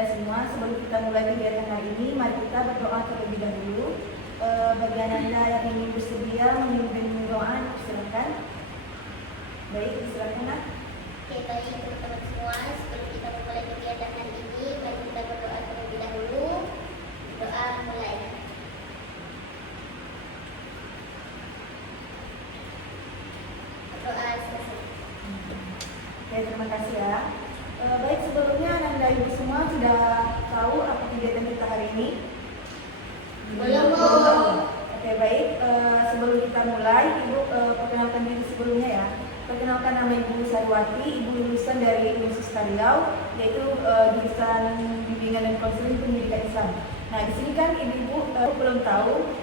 Anda semua, sebelum kita mulai kegiatan hari ini, mari kita berdoa terlebih dahulu. Bagi Anda yang ingin bersedia memimpin doa, silakan. Baik, silakan. Oke, baik teman-teman semua, sebelum kita mulai kegiatan hari ini, mari kita berdoa terlebih dahulu. Doa mulai. Doa selesai. Oke, terima kasih ya. Baik, sebelumnya Anda Ibu semua sudah tahu apa kegiatan kita hari ini? Belum. Oke, baik. Sebelum kita mulai, Ibu perkenalkan diri sebelumnya ya. Perkenalkan, nama Ibu Sarwati, Ibu lulusan dari Universitas Riau, yaitu jurusan Bimbingan dan Konseling Pendidikan Islam. Nah, di sini kan Ibu belum tahu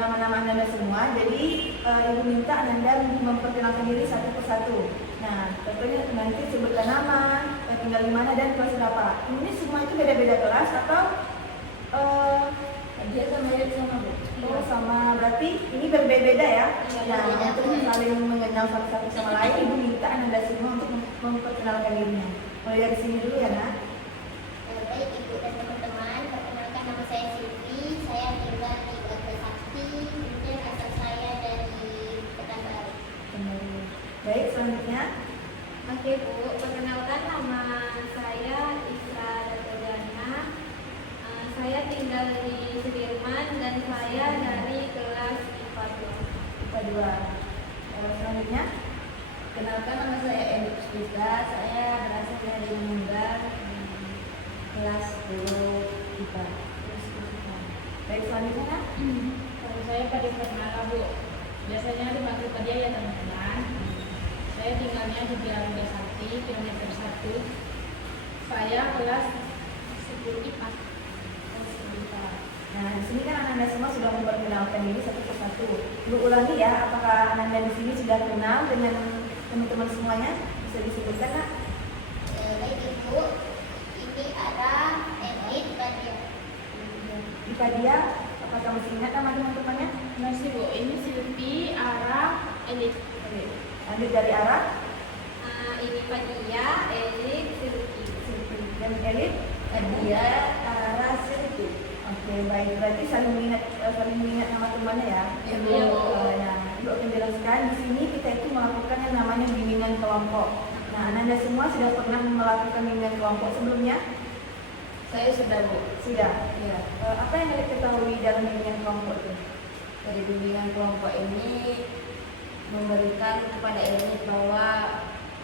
nama-nama Anda semua, jadi Ibu minta Anda memperkenalkan diri satu persatu. Nah, tentunya nanti sebutkan nama, tinggal di mana dan kelas berapa. Ini semua itu beda-beda kelas atau dia sama Bu? Oh, sama, berarti ini berbeda ya? Nah, untuk saling mengenal satu sama lain, Ibu minta Anda semua untuk memperkenalkan dirinya. Mulai dari sini dulu ya, Nak. Baik Ibu dan teman-teman, perkenalkan nama saya Silvi, saya tinggal di Bagai Sakti, kemudian asal saya dari Pekanbaru. Baik, selanjutnya. Oke Bu, perkenalkan nama saya Isra Datodana. Saya tinggal di Sudirman dan saya dari kelas IPA 2. Selanjutnya. Kenalkan, nama saya Endi Puspita, saya berasal dari Munggar, kelas 10 IPA. Baik, selanjutnya Nak. Kalau saya pada Pernala Bu, biasanya dipanggil Padia ya teman-teman. Saya tinggalnya di Garuda Sakti, kilometer 1. Saya kelas 10 IPA. Nah, di sini kan Anda semua sudah memperkenalkan diri satu persatu. Ibu ulangi ya, apakah Anda di sini sudah kenal dengan teman-teman semuanya? Bisa disebutkan, Nak? Baik Ibu, ini ada Elit Badia. Di Padia, apakah masih ingat nama teman-temannya? Masih Bu, ini Silvi, Ara, Elit. Lanjut dari arah Ini Padia, Elit, Silvi. dan elit. Dia arah Silvi. Oke, baik. Berarti saling mengingat nama temannya ya. Iya, Bu. Nah, Ibu akan jelaskan di sini kita itu melakukan yang namanya bimbingan kelompok. Nah, Anda semua sudah pernah melakukan bimbingan kelompok sebelumnya? Saya sudah Bu. Sudah. Ya, Apa yang Anda ketahui dalam bimbingan kelompok itu? dari bimbingan kelompok ini memberikan kepada elit bahwa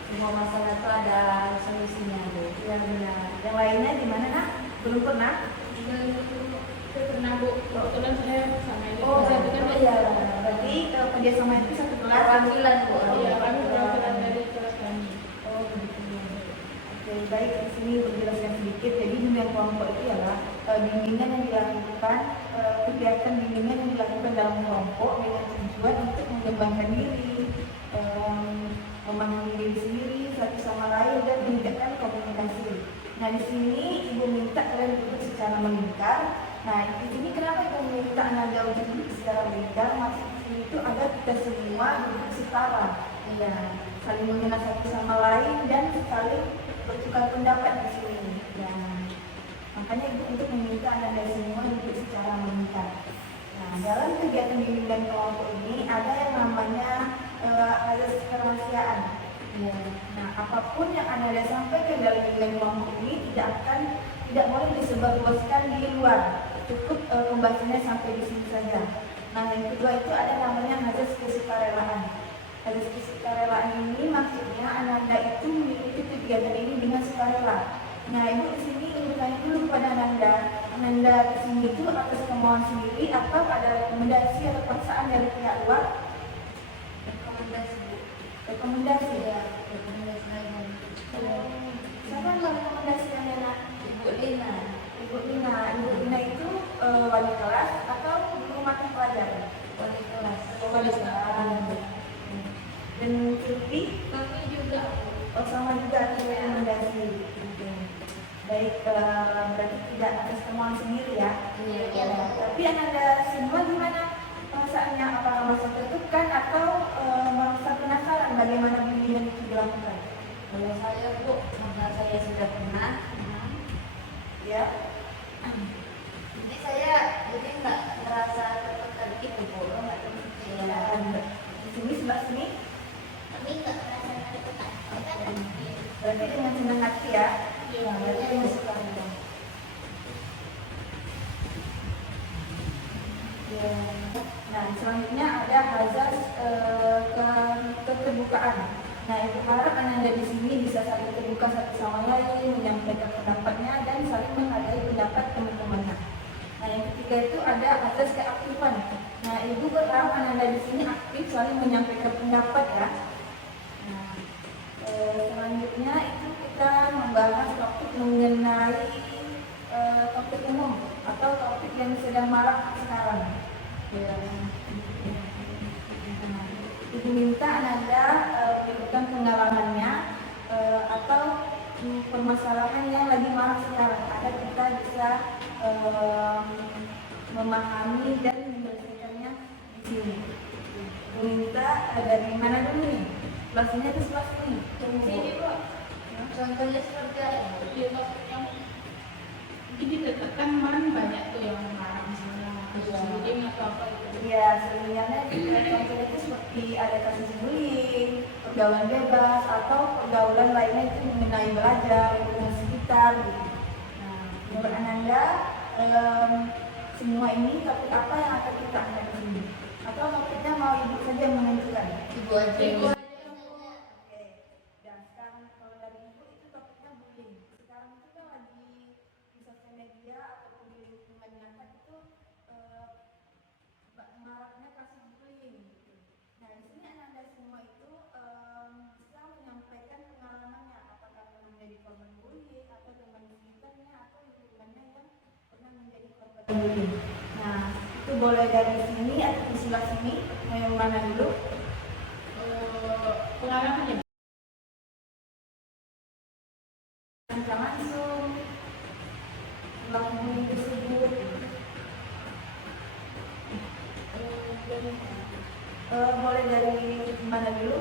semua masalah itu ada solusinya Bu. Ya, benar. Yang lainnya di mana, Nak? Belum pernah? Saya pernah Bu, kebetulan saya sama Elit. Oh, Saya kan iya. Berarti kerjasama itu satu kelas. Perwakilan Bu. Iya, kami perwakilan dari kelas kami. Oh, begitu. Oke, baik. Di sini menjelaskan sedikit. Jadi bimbingan kelompok itu adalah bimbingan yang dilakukan, kegiatan bimbingan yang dilakukan dalam kelompok dengan tujuan untuk mengembangkan diri, memahami diri sendiri satu sama lain dan meningkatkan komunikasi. Nah, di sini Ibu minta kalian duduk secara melingkar. Nah, di sini kenapa Ibu minta Anda untuk duduk secara melingkar? Maksud di sini itu agar kita semua duduk setara. Iya, saling mengenal satu sama lain dan saling bertukar pendapat di sini. Ya, makanya Ibu untuk meminta Anda semua duduk secara melingkar. Nah, dalam kegiatan bimbingan kelompok ini ada yang namanya azas kerahasiaan. Ya. Nah, apapun yang Anda sampaikan dalam bimbingan kelompok ini tidak boleh disebarluaskan di luar. Cukup pembahasannya sampai di sini saja. Nah, yang kedua itu ada namanya azas kesukarelaan. Azas kesukarelaan ini maksudnya Anda itu mengikuti kegiatan ini dengan sukarela. Nah, Ibu di sini ingin bertanya dulu kepada Anda kesini itu atas kemauan sendiri atau ada rekomendasi atau paksaan dari pihak luar? Rekomendasi Bu. Rekomendasi ya. Rekomendasi lain. Siapa yang merekomendasikan ya, Nak? Ibu Lina. Ibu Lina itu wali kelas atau guru mata pelajaran? Wali kelas. Wali kelas. Dan Silvi? Kami juga Sama juga rekomendasi. Baik, berarti tidak atas kemauan sendiri ya. Iya. Tapi Anda semua gimana perasaannya? Apakah merasa tertekan atau merasa penasaran bagaimana bimbingan itu dilakukan? Kalau saya Bu, karena saya sudah pernah ya. Jadi saya jadi nggak merasa tertekan gitu Bu, nggak tertekan. Ya, di sini sebelah sini Kami nggak merasa tertekan. berarti dengan senang hati ya. Iya. Nah, berarti dengan suka hati. Ya. Nah, selanjutnya ada azas keterbukaan. Nah, ibu harap anak-anak di sini bisa saling terbuka satu sama lain, menyampaikan pendapatnya dan saling menghargai pendapat teman-temannya. Nah, yang ketiga itu ada azas keaktifan. Nah, ibu berharap anak-anak di sini aktif saling menyampaikan pendapat ya. Nah, selanjutnya itu kita membahas topik mengenai topik umum atau topik yang sedang marak sekarang. Ya. Nah, ibu minta Ananda menyebutkan pengalamannya atau permasalahan yang lagi marak sekarang agar kita bisa memahami dan menyelesaikannya di sini. Ibu minta dari mana dulu nih? Sebelah sini atau sebelah sini? Sini Bu. Contohnya seperti apa? Iya maksudnya jadi tertekan man banyak tuh yang marah misalnya kasus bullying atau apa gitu. Ya, sebenarnya contohnya itu seperti ada kasus bullying, pergaulan bebas, atau pergaulan lainnya itu mengenai belajar, lingkungan sekitar. Gitu. Nah, menurut Ananda, semua ini topik apa yang akan kita angkat di sini? Atau topiknya mau ibu saja yang menentukan? Ibu aja. Oke. Dan sekarang kalau dari ibu itu topiknya bullying. Sekarang itu kan lagi di sosial media ataupun di lingkungan nyata itu maraknya kasus bullying gitu. Nah, di sini Ananda semua itu bisa menyampaikan pengalamannya, apakah pernah menjadi korban bullying atau teman sekitarnya atau lingkungannya yang pernah menjadi korban bullying. Nah, itu boleh dari sini atau di sebelah sini. Mau yang mana dulu? Pengalaman ya. Bisa langsung melakukan bullying tersebut. Boleh dari mana dulu?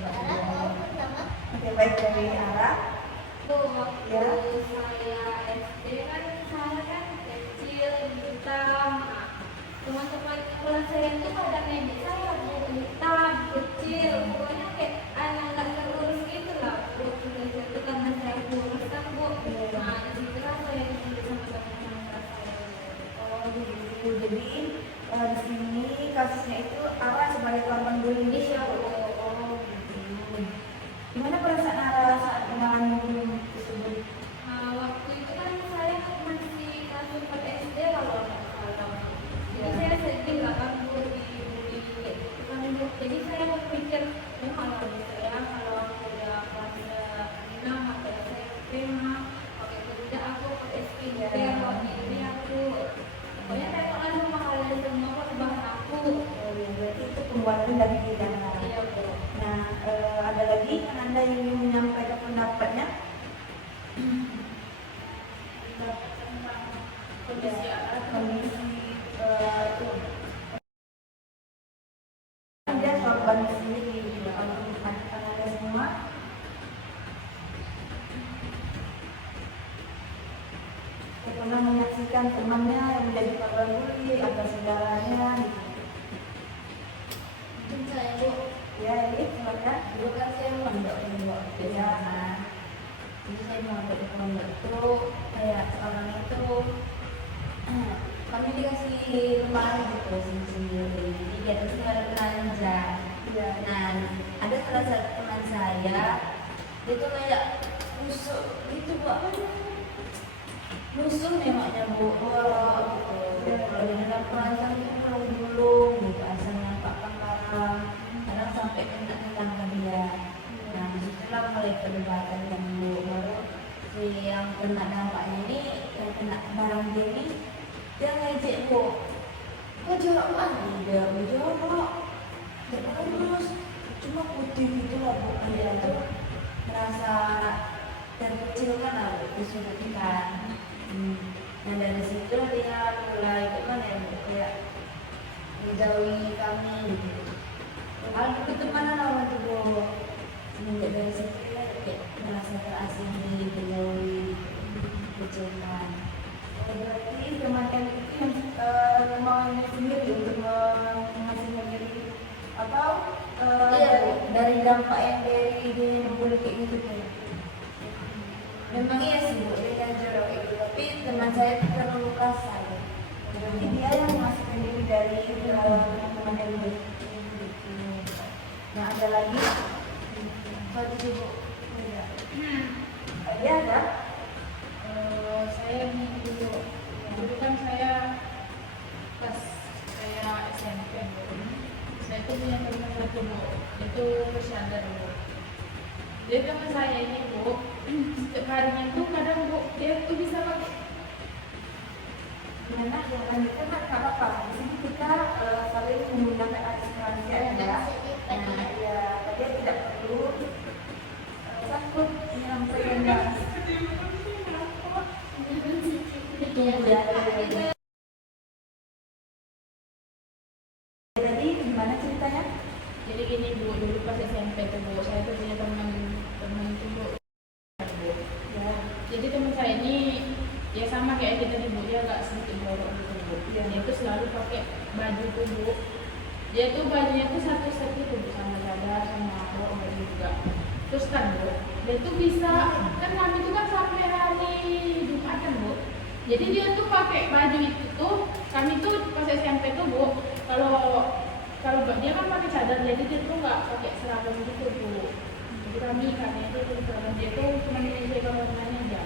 Arah mau pertama. Oke, baik dari arah. Bu, waktu Ya. saya SD kan saya kan kecil, hitam. Teman-teman kelas saya itu pada ngejek saya, Bu, hitam, kecil. Pokoknya kayak anak nggak terurus gitu lah. Bu, itu karena saya kurus kan, Bu. Nah, disitulah saya dibully sama teman-teman kelas saya. Oh, begitu. Jadi di sini kasusnya itu Ara sebagai korban bullying. Iya, Bu. Oh, begitu. Gimana perasaan Ara saat mengalami bullying tersebut? Nah, waktu itu kan saya masih kelas 4 SD kalau nggak salah. Jadi saya sedih lah kan Bu dibully kayak gitu kan Bu. Jadi saya berpikir, kalau saya kalau aku udah kelas 6 atau SMP mah pakai kerja aku pakai skincare warna ini aku. Pokoknya tengoklah semua hal dari semua perubahan aku. Oh, ya, berarti itu pembuatan dari diri Ara. Iya Bu. Nah, ada lagi Anda yang ingin menyampaikan pendapatnya? Tentang kondisi Kondisi itu ada korban sendiri gitu. Kalau Anda semua saya pernah menyaksikan temannya yang menjadi korban bullying atau saudaranya gitu. Mungkin saya Bu, Ya, ini silakan. dulu kan saya mondok di pondok di sana. Jadi saya mondok di pondok itu kayak orang itu kami dikasih rumah gitu sendiri. Jadi dia terus nggak ada belanja. Ya, Nah, ada salah satu teman saya, dia tuh kayak musuh gitu Bu, apa namanya? Musuh nengoknya Bu, gitu. Kalau di dalam perancang itu gulung gitu, asal nampakkan barang, kadang sampai kena tetangga dia. Nah, disitulah mulai perdebatan yang Bu, baru si yang kena dampaknya ini, yang kena barang dia ini, dia ngejek Bu, kok jorok banget? Dia jorok, gak bagus, cuma putih gitu lah Bu. Dia tuh merasa terkecilkan lah Bu, disudutkan. Nah, dari situ dia mulai gimana ya Bu, kayak menjauhi kami gitu. Kalau dulu teman orang tuh Bu, semenjak dari situ dia kayak merasa terasing, dijauhi. Kecekan. Berarti kematian itu yang maunya sendiri untuk menghasilkan diri atau Iya, dari dampak yang dari dia boleh kayak gitu tuh. Memang iya sih Bu, dia kan jorok kayak gitu. Tapi teman saya itu terlalu kasar. berarti dia yang menghasilkan diri dari kematian itu. Nah ada lagi Kalau itu Bu, dia ada Saya nih dulu kan saya pas saya SMP saya tuh punya teman satu Bu, itu bersadar Bu. Dia teman saya ini Bu, setiap harinya tuh kadang Bu dia tuh bisa pakai gimana yang lanjutkan nggak apa-apa. Di sini kita saling menggunakan asuransi ya. Nah, ya dia tidak perlu takut menyampaikan tunggu ya. Jadi gimana ceritanya? jadi gini Bu, dulu pas SMP tuh Bu, saya tuh punya teman itu Bu. Ya, Jadi teman saya ini ya sama kayak kita nih Bu, dia agak sedikit jorok gitu Bu. Iya. Dia tuh selalu pakai baju tuh Bu. Dia tuh bajunya tuh satu set gitu Bu, sama cadar sama rok baju juga. Terus kan Bu, dia tuh bisa kan kami tuh kan sampai hari Jumat kan Bu. Jadi dia tuh pakai baju itu tuh, kami tuh pas SMP tuh Bu, kalau kalau dia kan pakai cadar, jadi dia tuh nggak pakai seragam gitu Bu. Jadi kami karena itu tuh seragam dia tuh cuma menjaga bangunannya aja.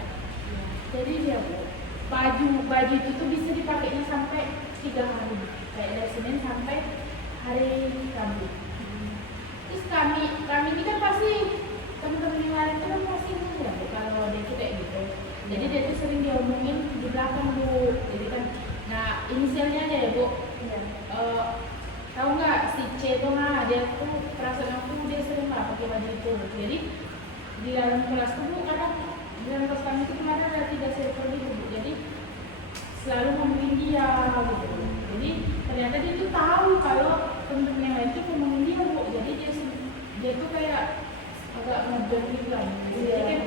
Jadi dia Bu, baju itu tuh bisa dipakainya sampai 3 hari, kayak dari Senin sampai hari Rabu. Terus kami ini kan pasti teman-teman yang lain itu kan pasti ya Bu, kalau dia tuh kayak gitu. Jadi dia tuh sering diomongin di belakang Bu. Jadi kan, nah inisialnya aja ya Bu. Tahu nggak si C tuh dia tuh perasaan aku dia sering lah pakai baju itu. Jadi di dalam kelas tuh Bu, kadang di dalam kelas kami itu kemarin ada 3 circle gitu Bu. Jadi selalu ngomongin dia gitu. Jadi ternyata dia tuh tahu kalau temen-temen yang lain tuh ngomongin dia Bu. Jadi dia tuh kayak agak ngejar gitu kan. Jadi kan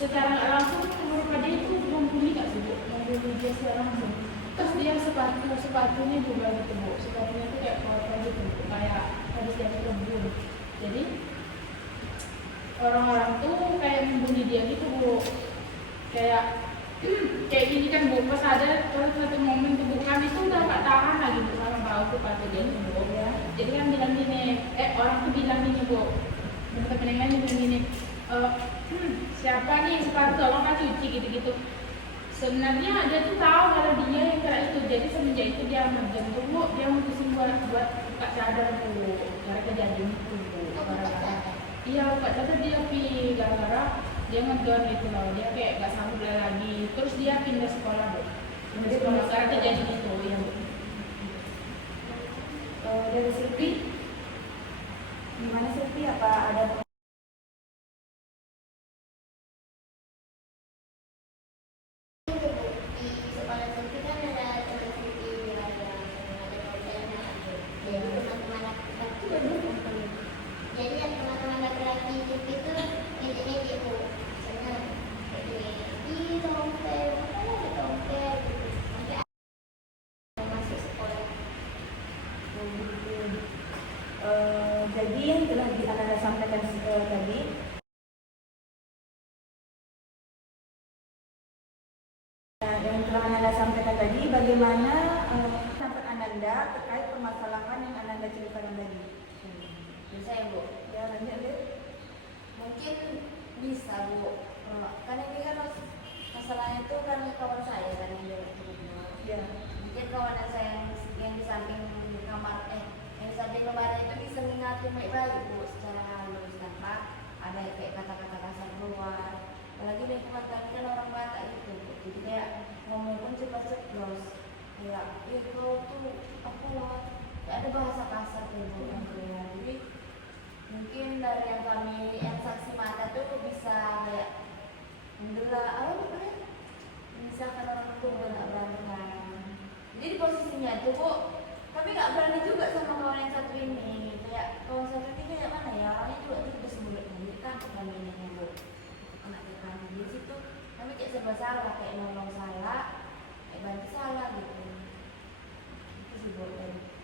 secara nggak langsung menurut dia itu membuli nggak sih Bu? Membuli dia secara langsung. Terus dia sepatunya juga gitu Bu. Sepatunya tuh kayak kotor gitu Bu. Kayak habis dia kebun. Jadi orang-orang tuh kayak membuli dia gitu Bu. Kayak gini kan Bu, pas ada satu momen tuh Bu, kami tuh udah gak tahan lagi Bu sama bau tuh patu dia tuh Bu ya. Jadi kan bilang gini, orang tuh bilang gini Bu, temen-temen yang lain bilang gini, siapa nih sepatu tolong kan cuci gitu-gitu. Sebenarnya dia tuh tahu kalau dia yang kena itu, jadi semenjak itu dia ngerjain tuh Bu, dia mutusin buat buka cadar Bu, gara kejadian itu Bu. Iya, buka cadar dia gara-gara dia ngedon gitu loh, dia kayak gak sanggup lagi. Terus dia pindah sekolah Bu, pindah sekolah karena kejadian itu ya Bu. Dari Silvi, gimana Silvi? Apa ada Di sekolah Sylvie kan ada teman Sylvie juga ada hotelnya. Jadi teman-teman laki-laki jadi yang teman-teman laki-laki Sylvie itu ngejek-ngejek Bu. Senang kayak gini, ih tompel, makanya ada tompel gitu. Sampai masuk sekolah. jadi yang telah Anda sampaikan tadi, yang telah Anda sampaikan tadi, bagaimana pendapat Ananda terkait permasalahan yang Ananda ceritakan tadi? Bisa ya Bu? Ya, lanjut deh. Mungkin bisa Bu. Kan ini kan masalahnya itu kan kawan saya kan yang jorok itu. Ya. Mungkin kawan saya yang di samping kamar yang di samping lemari itu bisa mengatur baik-baik Bu secara halus tanpa ada kayak kata-kata kasar keluar. Apalagi lingkungan kami kan orang Batak gitu Bu. Jadi kayak ngomong pun ceplos. Kayak itu tuh apa loh? Kayak ada bahasa kasar tuh Bu. Jadi mungkin dari yang kami yang saksi mata tuh bisa kayak mendelah misalkan orang tuh nggak berantem. Jadi di posisinya itu Bu, kami nggak berani juga sama kawan yang satu ini. Kayak kawan satu ini kayak mana ya, orangnya juga tuh sebulan jadi tangkap kami ini Bu, kena tekan di situ. Kami kayak serba salah, kayak nolong salah, kayak bantu salah gitu. Itu sih Bu.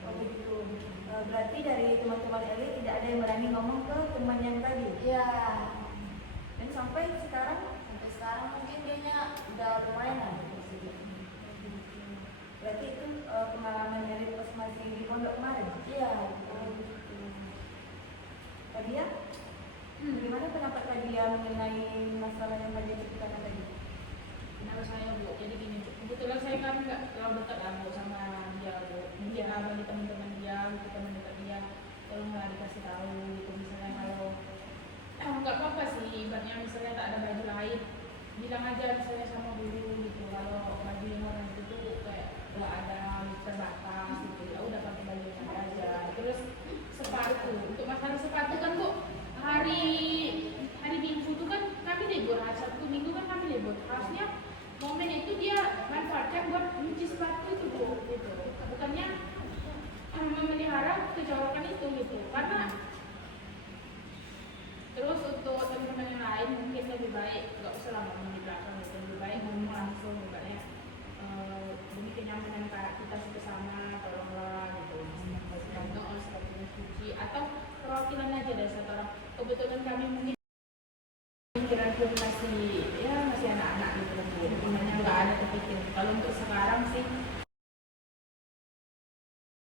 Oh begitu. Berarti dari teman-teman Eli tidak ada yang berani ngomong ke teman yang tadi. Iya. Dan sampai sekarang Sampai sekarang mungkin dianya udah lumayan lah gitu sih. berarti itu pengalaman dari pas masih di pondok kemarin. Iya. Oh begitu. Kadia, bagaimana pendapat Kadia mengenai masalah yang Kadia ceritakan tadi? Kenapa saya Bu? Jadi gini Bu, kebetulan saya kan nggak terlalu dekat lah Bu sama dia Bu. Mungkin bagi teman-teman dia, gitu, teman dekat dia, tolonglah dikasih tahu gitu. Misalnya kalau nggak apa-apa sih, ibaratnya misalnya tak ada baju lain, bilang aja misalnya sama guru gitu. Kalau baju yang warna itu tuh kayak nggak ada terbatas gitu, ya udah pakai baju yang ada aja. Terus sepatu, untuk masalah sepatu kan Bu, hari Minggu tuh kan kami libur, hari Sabtu Minggu kan kami libur. Harusnya momen itu dia manfaatkan buat mencuci sepatu itu Bu, gitu. Bukannya memelihara kejauhan itu gitu. Karena terus untuk teman-teman yang lain mungkin lebih baik nggak usah lama di belakang gitu, lebih baik ngomong langsung bukannya demi kenyamanan kita bersama, tolonglah gitu. Contoh sepatunya cuci atau perwakilan aja dari satu orang. Kebetulan kami mungkin pikiran pun masih anak-anak gitu kan Bu. Makanya nggak ada terpikir. Kalau untuk sekarang sih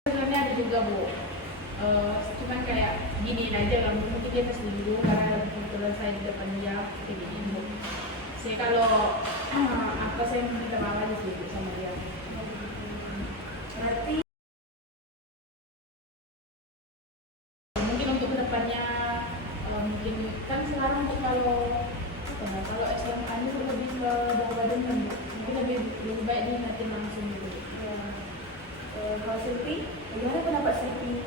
sebenarnya ada juga Bu. Cuman kayak giniin aja lah, mungkin dia tes dulu karena kebetulan saya di depan dia kayak gini Bu. Saya kalau apa saya minta maaf aja sih Bu sama dia. Berarti Mungkin untuk kedepannya mungkin kan sekarang tuh kalau SMA itu lebih ke bawah badan kan Bu. Mungkin lebih baik diingatin langsung gitu. kalau Silvi, bagaimana pendapat Silvi?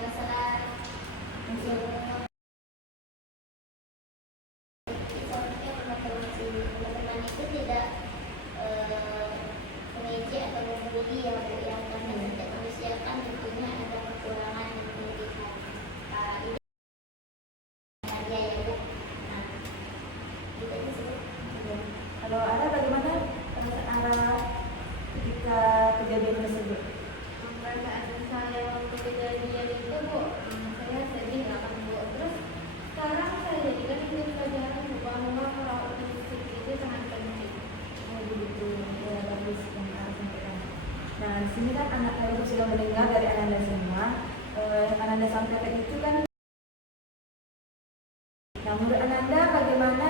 Masalah teman-teman itu tidak mengejek atau membuli ya Bu, yang karena setiap manusia kan tentunya ada kekurangan dan kelebihan. Ini dia ya Bu. Nah, itu aja sih Bu. Kalau ada bagaimana arah ketika kejadian tersebut? Perasaan saya waktu kejadian itu Bu, saya sedih kan Bu. Terus sekarang saya jadikan itu pelajaran bahwa merawat fisik itu sangat penting. Oh begitu, ya bagus yang Ara sampaikan. Nah di sini kan anak saya sudah mendengar dari Ananda semua. Yang Ananda sampaikan itu kan. Nah menurut Ananda bagaimana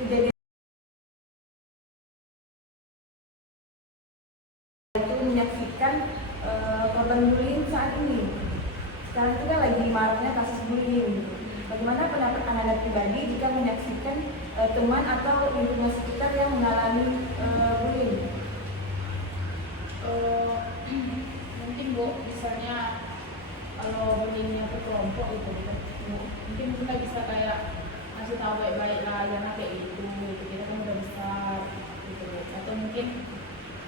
kejadian itu menyaksikan korban bullying saat ini? Sekarang itu kan lagi maraknya kasus bullying. Bagaimana pendapat Ananda pribadi jika menyaksikan teman atau lingkungan sekitar yang mengalami bullying? Mungkin Bu, misalnya kalau bullyingnya ke kelompok gitu, mungkin kita bisa kayak ngasih tahu baik-baik lah, jangan kayak gitu, kita kan udah besar gitu. Atau mungkin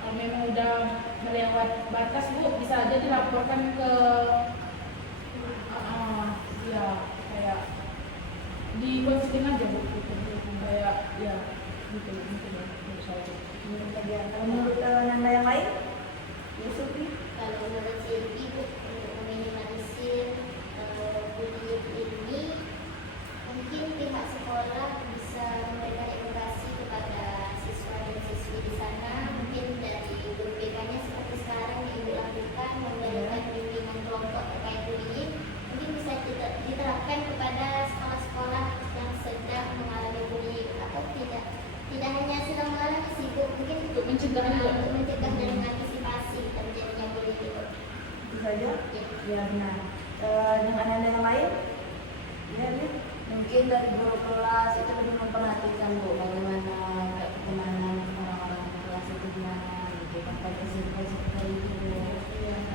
kalau memang udah melewat batas Bu, bisa aja dilaporkan ke ya kayak di konseling aja Bu, gitu. Kayak ya gitu mungkin ya menurut saya. Kalau menurut Nanda yang lain, ya Silvi? Kalau menurut Silvi Bu, untuk meminimalisir bullying ini, mungkin pihak sekolah bisa memberikan edukasi kepada siswa dan siswi di sana. Mungkin dari guru BK-nya seperti sekarang yang dilakukan memberikan bimbingan kelompok terkait bullying, mungkin bisa diterapkan kepada sekolah-sekolah yang sedang mengalami bullying atau tidak hanya sedang mengalami sih Bu, mungkin Untuk mencegah juga. untuk mencegah dan mengantisipasi terjadinya bullying itu. Itu saja? Ya. Ya benar. Dengan Ananda yang lain? Ya, ya. Mungkin dari guru kelas itu lebih memperhatikan Bu bagaimana kayak pertemanan orang-orang di kelas itu gimana gitu, pada circle seperti itu.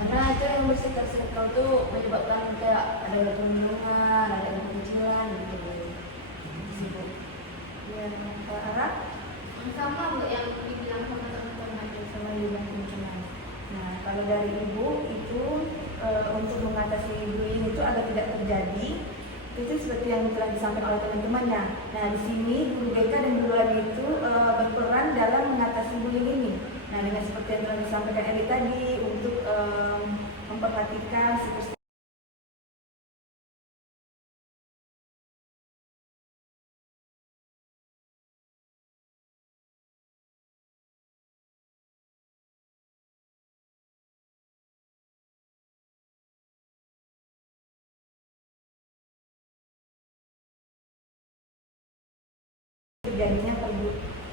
Karena itu yang bersikap-sikap tuh menyebabkan kayak ada perundungan, ada kekecilan gitu. Gitu sih Bu. Ya, Kak Ara? Sama Bu yang dibilang sama teman-teman. Sama juga teman-teman. Nah, kalau dari Ibu itu untuk mengatasi bullying itu agar tidak terjadi, itu itu seperti yang telah disampaikan oleh teman-temannya. Nah, di sini guru BK dan guru lain itu berperan dalam mengatasi bullying ini. Nah, dengan seperti yang telah disampaikan Eli tadi untuk memperhatikan seperti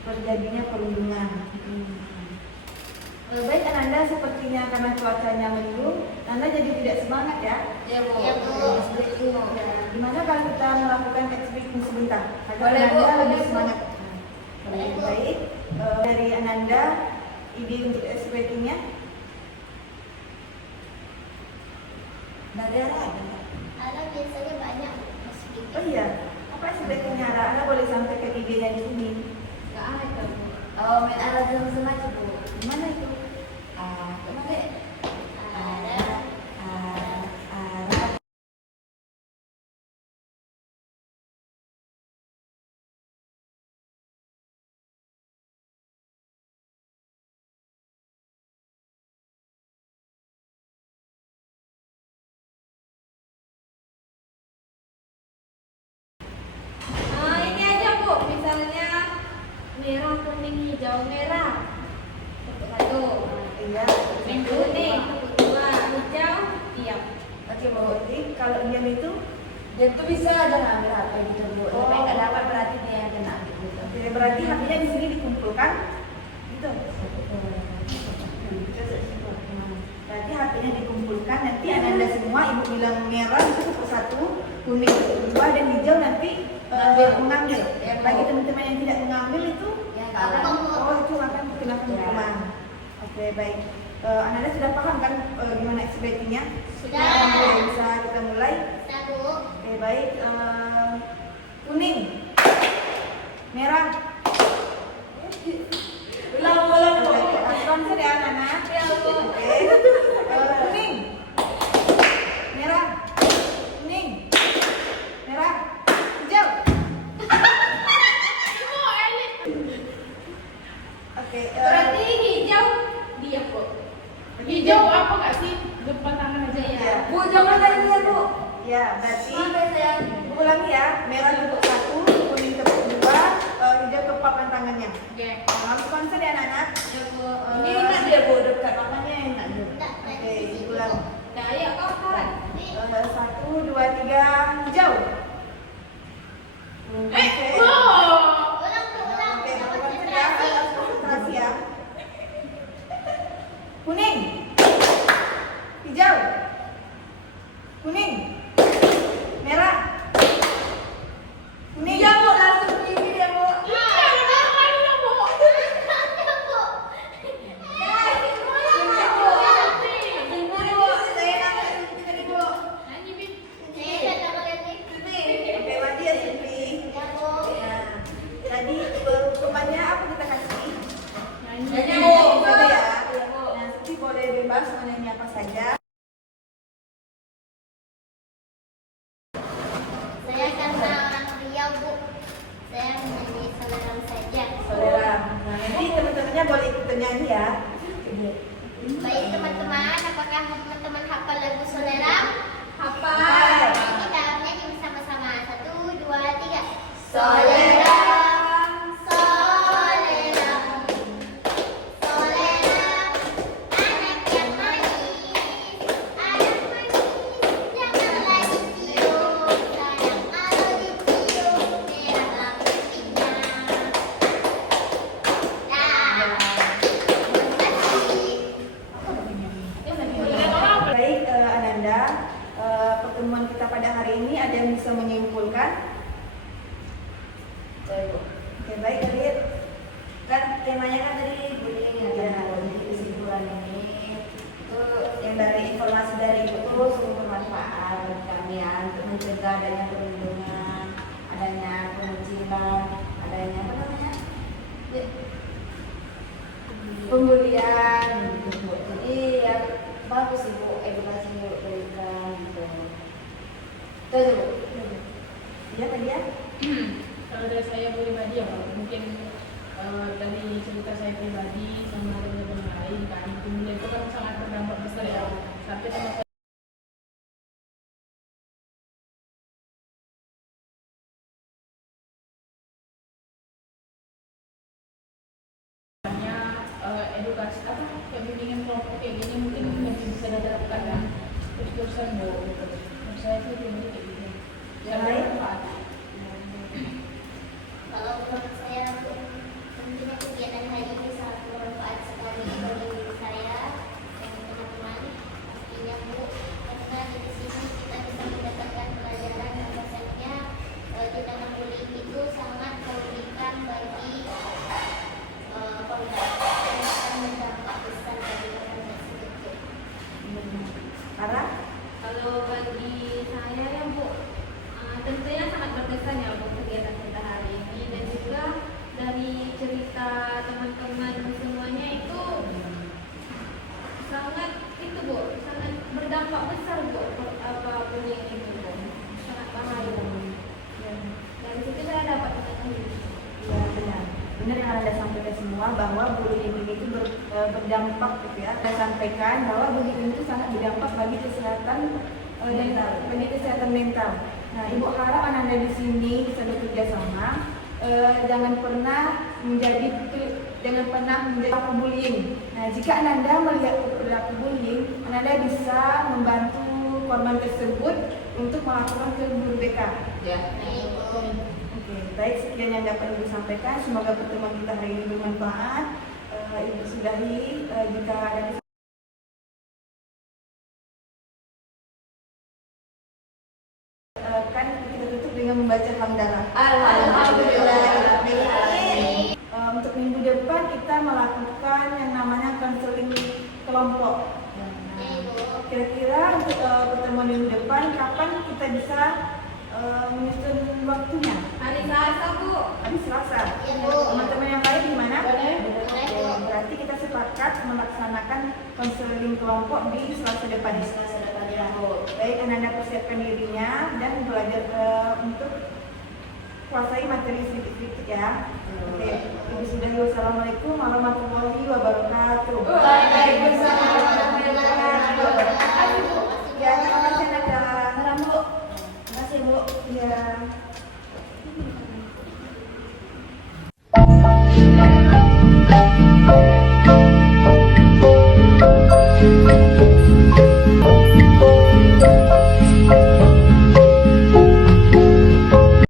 terjadinya perundungan. Baik Ananda, sepertinya karena cuacanya mendung, Anda jadi tidak semangat ya? Ya Bu. Ya, Bu. Ya. Gimana kalau kita melakukan text breaking sebentar? Agar Boleh, Bu. Ananda lebih Boleh, Bu. semangat. Boleh, Bu. Baik, dari Ananda, ide untuk text breakingnya? Negara ada. Ada biasanya banyak sedikit. Oh iya, apa sebaiknya Anda boleh sampaikan idenya di sini? Nggak ada Bu. Oh, main arah sama aja Bu. Gimana itu? Kemarin Ada. arah. Ini aja Bu, misalnya merah, kuning, hijau, merah. Satu. Iya. Kuning, kuning. Dua, hijau, diam. Oke, Bu. Jadi kalau diam itu, Dia tuh bisa aja ngambil HP gitu Bu. Oh. Tapi nggak dapat berarti dia yang kena gitu. oke, berarti HP-nya di sini dikumpulkan, gitu. Berarti HP-nya dikumpulkan, nanti Ananda semua ibu bilang merah itu satu, kuning itu dua, dan hijau nanti mengambil. Ya, Bu. Bagi teman-teman yang tidak mengambil itu, Ya kalah. itu akan dikenakan hukuman. Oke, baik. Ananda sudah paham kan gimana exhibitingnya? Sudah. Oke, bisa kita mulai. Satu. Oke, baik. Kuning, merah. Ulang Bu. Oke, konsen ya anak-anak. Ya Bu. Oke. Kuning, merah, kuning, merah, hijau. Oke. Berarti hijau, diam Bu. Hijau apa nggak sih? Depan tangan aja ya. Ya. Bu jangan lagi ya Bu. Ya, berarti Sampai saya. ulangi ya. Merah tepuk satu, kuning tepuk dua, hijau tepukkan tangannya. Oke. Harus konsen ya anak-anak. Ya Bu. Ini enak dia Bu dekat makanya enak dia. Enggak, Oke, diulang. Nah, ya kawan. Satu, dua, tiga, hijau. Oke. Wow. Ulang tuh, ulang. Oke, Sama konsen ya. konsentrasi. Harus konsentrasi ya. Kuning, hijau, kuning, merah, kuning. Iya Bu langsung ini dia Bu. Nyanyi Bin. Oke, mati ya Sylvie. Ya. Tadi hukumannya apa kita kasih? Nyanyi. Nyanyi, Nyanyi Bu. saja ya. Iya, Bu. Nah, Sylvie boleh bebas mau nyanyi apa saja. Saya karena orang Riau, Bu. Saya menjadi saudara saja. Saudara. Nah, nanti teman-temannya boleh ikut nyanyi ya. Baik teman-teman, apakah teman-teman hafal lagu saudara? Hafal. Jadi kita nyanyi bersama-sama. Satu, dua, tiga. Saudara. Solera, solera, anak yang manis, janganlah dicium, sayang kalau dicium, merahlah pipinya. Terima kasih. Baik, Ananda. Pertemuan kita pada hari ini ada yang bisa menyimpulkan? Oke, baik, Adit. Kan temanya kan tadi bullying ya kan. Jadi kesimpulan ini itu yang dari informasi dari ibu itu sungguh bermanfaat bagi kami ya untuk mencegah adanya perundungan, adanya pengucilan, adanya apa namanya Ya, pembulian gitu Bu. Jadi ya bagus ibu edukasi ibu berikan gitu. Itu aja Bu. Ya tadi ya. Kalau dari saya pribadi ya, Pak, mungkin dari cerita saya pribadi sama teman-teman lain, kan itu kan sangat berdampak besar ya. Sampai teman edukasi apa kayak bimbingan kelompok kayak gini mungkin lebih bisa didapatkan terus-terusan Bu. Menurut saya sih pribadi kayak gitu. Yang lain? Kalau menurut saya tentunya kegiatan hari ini sangat bermanfaat sekali bagi saya dan teman-teman pastinya Bu, karena di sini kita bisa mendapatkan pelajaran bahwasanya tindakan bullying itu sangat merugikan bagi korban dan akan berdampak besar bagi korban tersebut. Karena Kalau bagi saya ya Bu, tentunya sangat berkesan ya untuk kegiatan kita hari ini, dan juga dari cerita teman-teman semuanya itu sangat itu Bu, sangat berdampak besar Bu, apa bullying itu Bu, sangat bahaya. Dari situ saya dapat mengetahui. ya benar. Benar yang Anda sampaikan semua bahwa bullying ini itu berdampak gitu ya. Saya sampaikan bahwa bullying itu sangat berdampak bagi kesehatan mental, bagi kesehatan mental. Nah, Ibu harap anak-anak di sini bisa bekerja sama. Jangan pernah menjadi pelaku bullying. Nah, jika Anda melihat pelaku bullying, Anda bisa membantu korban tersebut untuk melakukan ke guru BK. Ya. Oke, baik, sekian yang dapat Ibu sampaikan. Semoga pertemuan kita hari ini bermanfaat. Ibu sudahi. Jika ada kan kita tutup dengan membaca hamdalah. Alhamdulillah. Untuk minggu depan kita melakukan yang namanya konseling kelompok. Kira-kira untuk pertemuan minggu depan kapan kita bisa menyusun waktunya? Hari Selasa Bu. Hari Selasa. Iya, Bu. Teman-teman yang lain gimana? Boleh, Bu. Berarti kita sepakat melaksanakan konseling kelompok di Selasa depan. Baik, Anda persiapkan dirinya dan belajar untuk kuasai materi sedikit-sedikit ya. Oke, Ibu sudahi. Wassalamualaikum warahmatullahi wabarakatuh.